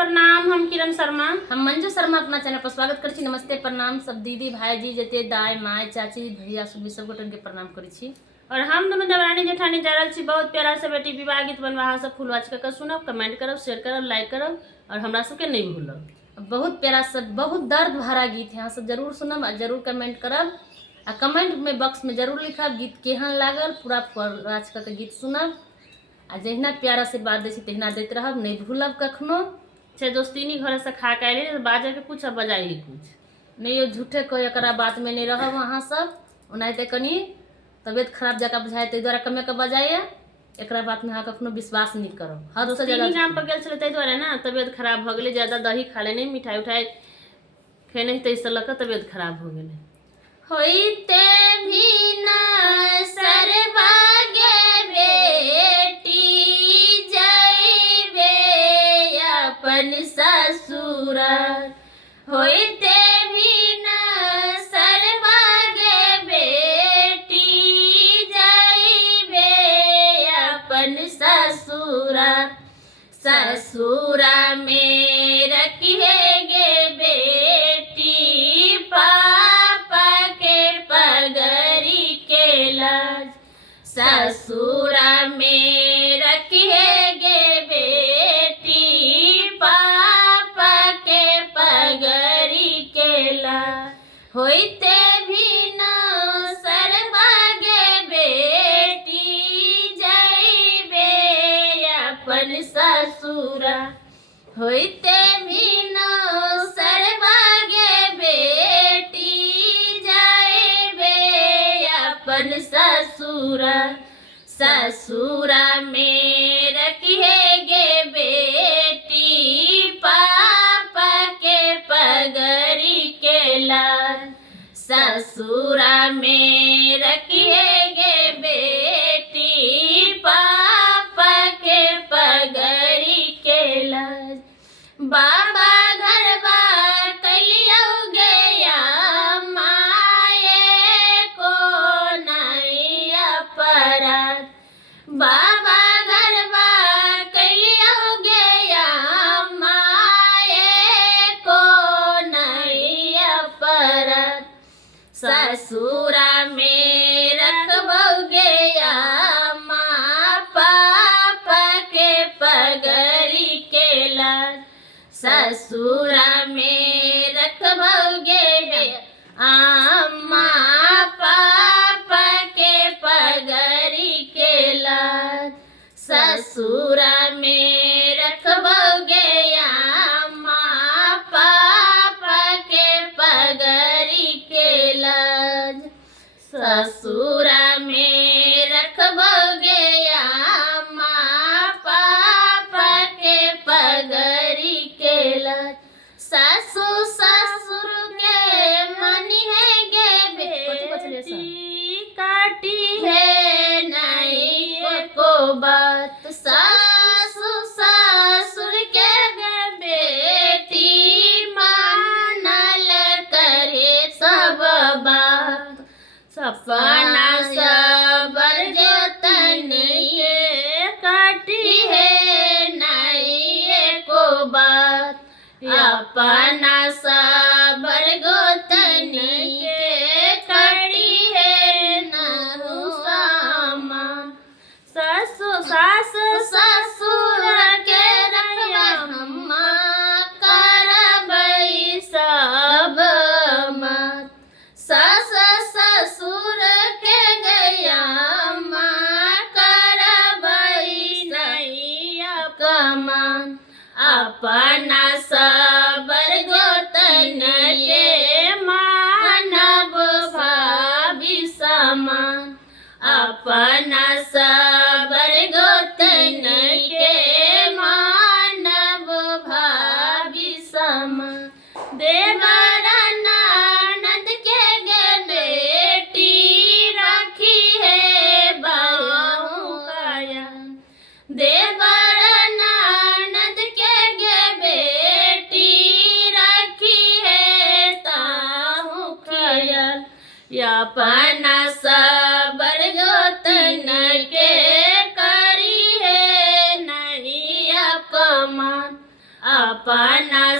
प्रणाम। हम किरण शर्मा, हम मंजू शर्मा अपना चैनल पर स्वागत करछी। नमस्ते प्रणाम सब दीदी भाईजी जते दाई माय चाची भैया सब गोटन के प्रणाम करै छी। और हम दोनों देवरानी जेठानी जा रहल छी बहुत प्यारा से बेटी विवाह गीत बनवा सब फुल वाच के सुनब, कमेंट करब, शेयर करब, लाइक करब और हमरा सबके नहीं भूलब। बहुत प्यारा सब बहुत दर्द भरा गीत है, सब जरूर सुनब और जरूर कमेंट करब आ कमेंट में बॉक्स में जरूर लिखब गीत केहन लागल। पूरा फुल वाच के गीत सुनब आ जहिना प्यारा से बात दै छी तहिना दैत रहब, नहीं भूलब कखनो। से दोस्तीनी घर से खा के आइले बाजे के कुछ बजाई कुछ नहीं झूठे कोई एकरा बात में नहीं रहब। अहाँ सब ओनाहिते कनी तबियत खराब जगह बुझाए ताहि दुआरे कमे के बजाइए। एकरा बात में अहाँ कखनो विश्वास नहीं करब। हद से ज्यादा काम पर गेल छले ताहि दुआरे ना तबियत खराब भ गेले, ज्यादा दही खा लेने, मिठाई उठाई खेने तैसे लक तबियत खराब हो गेले। होइते भी न सर्वगे बेटी जइबे अपन ससुर, होइते भी न सर्वगे बेटी जइबे अपन ससुर, ससुर में रखिएगे बेटी पापा के पगड़ी के लाज, ससुर में रखिएगे बेटी पापा के पगड़ी के लाज, होइते भी न सर्वगे बेटी जइबे अपन ससुर, होइते भी न सर्वगे बेटी जइबे अपन ससुर, ससुर में रखिएगे बेटी पापा के पगड़ी के लाज, ससुर में रखिएगे बेटी पापा के पगड़ी के लाज। बाबा घर बार कलियोगे या माए को नहीं अपराध, बाबा घर बार कलियोगे या माए को नहीं अपराध, ससुर में रखबोगे या माँ पापा के पगड़ी के लाज, ससुर में रखबोगे अम्मा पापा के पगड़ी के लाज, ससुर में रखबोगे अम्मा पापा के पगड़ी के लाज, ससुर में रखबोगे अम्मा पापा के पगड़ी के लाज, सासू ससुर के मनी है गे बेटी काटी है नहीं को बात, सासू ससुर के गे बेटी मानल करे सब बात, सपना सबर जतन ये काटी है नहीं को बात, अपना सबर गोतन के खड़ी है न सामान, सास ससुर के रखिया हम करबै सब मत, सास ससुर के गया करबै नहीं कमान, अपना सबर गोतन के मानव भाभी समान, अपना सबर गोतन के मानव भाभी समान, देवरा ननद के गे बेटी रखी है बाहु काया, देवरा ननद के गे बेटी रखी है ताहु खयाल, अपना सबर गोतन के करी है नहीं अपमान, अपना